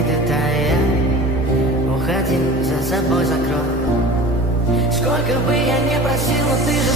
ты тая, уходи, за собой закрой. Сколько бы я не просил, но ты же